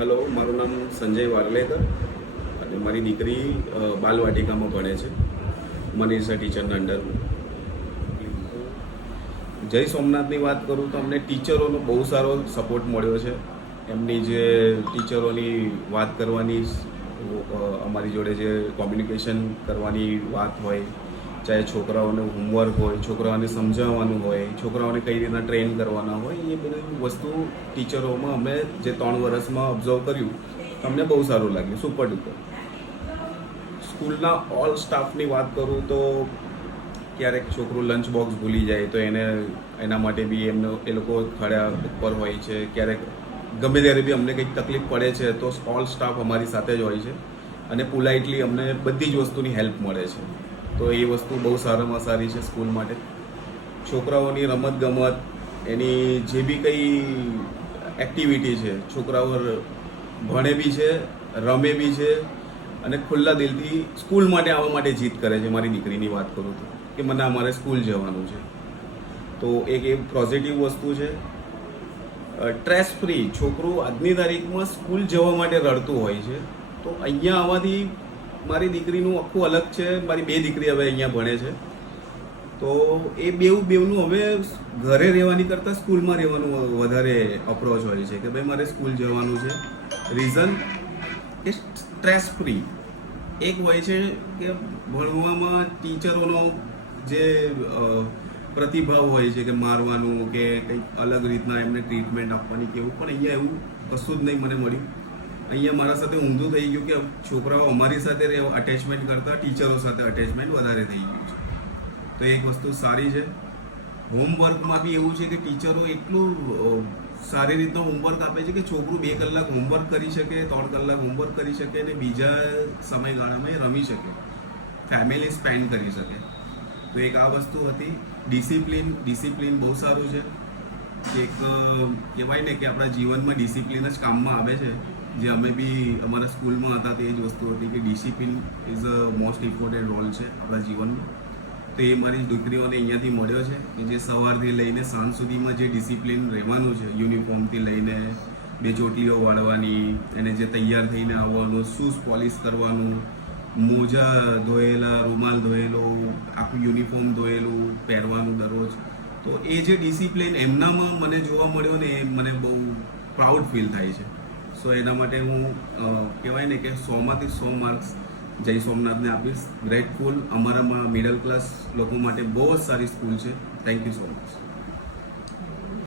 Hello, મારું નામ સંજય વારલેકર અને મારી દીકરી બાલવાટિકામાં ભણે છે મનીષા ટીચરના અંડરમાં. જય સોમનાથની વાત કરું તો અમને ટીચરોનો બહુ સારો સપોર્ટ મળ્યો છે. એમની જે ટીચરોની વાત કરવાની અમારી જોડે જે કોમ્યુનિકેશન કરવાની વાત હોય, ચાહે છોકરાઓને હોમવર્ક હોય, છોકરાઓને સમજાવવાનું હોય, છોકરાઓને કઈ રીતના ટ્રેન કરવાના હોય, એ બધી વસ્તુ ટીચરોમાં અમે જે 3 વર્ષમાં ઓબ્ઝર્વ કર્યું અમને બહુ સારું લાગ્યું, સુપર ડુપર. સ્કૂલના ઓલ સ્ટાફની વાત કરું તો ક્યારેક છોકરું લંચ બોક્સ ભૂલી જાય તો એના માટે બી એ લોકો ખડા ઉપર હોય છે. ક્યારેક ગમે ત્યારે બી અમને કંઈક તકલીફ પડે છે તો ઓલ સ્ટાફ અમારી સાથે જ હોય છે અને પોલાઇટલી અમને બધી જ વસ્તુની હેલ્પ મળે છે. તો એ વસ્તુ બહુ સારામાં સારી છે સ્કૂલ માટે. છોકરાઓની રમતગમત, એની જે બી કંઈ એક્ટિવિટી છે, છોકરાઓ ભણે બી છે, રમે બી છે અને ખુલ્લા દિલથી સ્કૂલ માટે આવવા માટે જીદ કરે છે. મારી દીકરીની વાત કરું તો કે મને અમારે સ્કૂલ જવાનું છે. તો એક એ પોઝિટિવ વસ્તુ છે. સ્ટ્રેસ ફ્રી છોકરું આજની તારીખમાં સ્કૂલ જવા માટે રડતું હોય છે, તો અહીંયા આવવાથી મારી દીકરીનું આખું અલગ છે. મારી 2 દીકરી હવે અહીંયા ભણે છે, તો એ બેવનું હવે ઘરે રહેવાની કરતાં સ્કૂલમાં રહેવાનું વધારે અપ્રોચ હોય છે કે ભાઈ મારે સ્કૂલ જવાનું છે. રીઝન કે સ્ટ્રેસ ફ્રી એક હોય છે કે ભણવામાં ટીચરોનો જે પ્રતિભાવ હોય છે કે મારવાનું કે કંઈક અલગ રીતના એમને ટ્રીટમેન્ટ આપવાની કેવું, પણ અહીંયા એવું કશું જ નહીં મને મળ્યું. અહીંયા મારા સાથે ઊંધું થઈ ગયું કે છોકરાઓ અમારી સાથે અટેચમેન્ટ કરતાં ટીચરો સાથે અટેચમેન્ટ વધારે થઈ ગયું છે. તો એક વસ્તુ સારી છે. હોમવર્કમાં બી એવું છે કે ટીચરો એટલું સારી રીતના હોમવર્ક આપે છે કે છોકરું 2 કલાક હોમવર્ક કરી શકે, 3 કલાક હોમવર્ક કરી શકે અને બીજા સમયગાળામાં એ રમી શકે, ફેમિલી સ્પેન્ડ કરી શકે. તો એક આ વસ્તુ હતી. ડિસિપ્લિન બહુ સારું છે. એક કહેવાય ને કે આપણા જીવનમાં ડિસિપ્લિન જ કામમાં આવે છે. જે અમે બી અમારા સ્કૂલમાં હતા તે જ વસ્તુ હતી કે discipline is a most important role છે આપણા જીવનમાં. તો એ મારી દીકરીઓને અહીંયાથી મળ્યો છે કે જે સવારથી લઈને સાંજ સુધીમાં જે ડિસિપ્લિન રહેવાનું છે, યુનિફોર્મથી લઈને 2 ચોટલીઓ વાળવાની, એને જે તૈયાર થઈને આવવાનું, શૂઝ પોલિશ કરવાનું, મોજા ધોયેલા, રૂમાલ ધોયેલો, આખું યુનિફોર્મ ધોયેલું પહેરવાનું દરરોજ. તો એ જે ડિસિપ્લિન એમનામાં મને જોવા મળ્યો ને એ મને બહુ પ્રાઉડ ફીલ થાય છે. સો એના માટે હું કહેવાય ને કે 100માંથી 100 માર્ક્સ જય સોમનાથને આપીશ. ગ્રેટફુલ. અમારામાં મિડલ ક્લાસ લોકો માટે બહુ જ સારી સ્કૂલ છે. Thank you so much.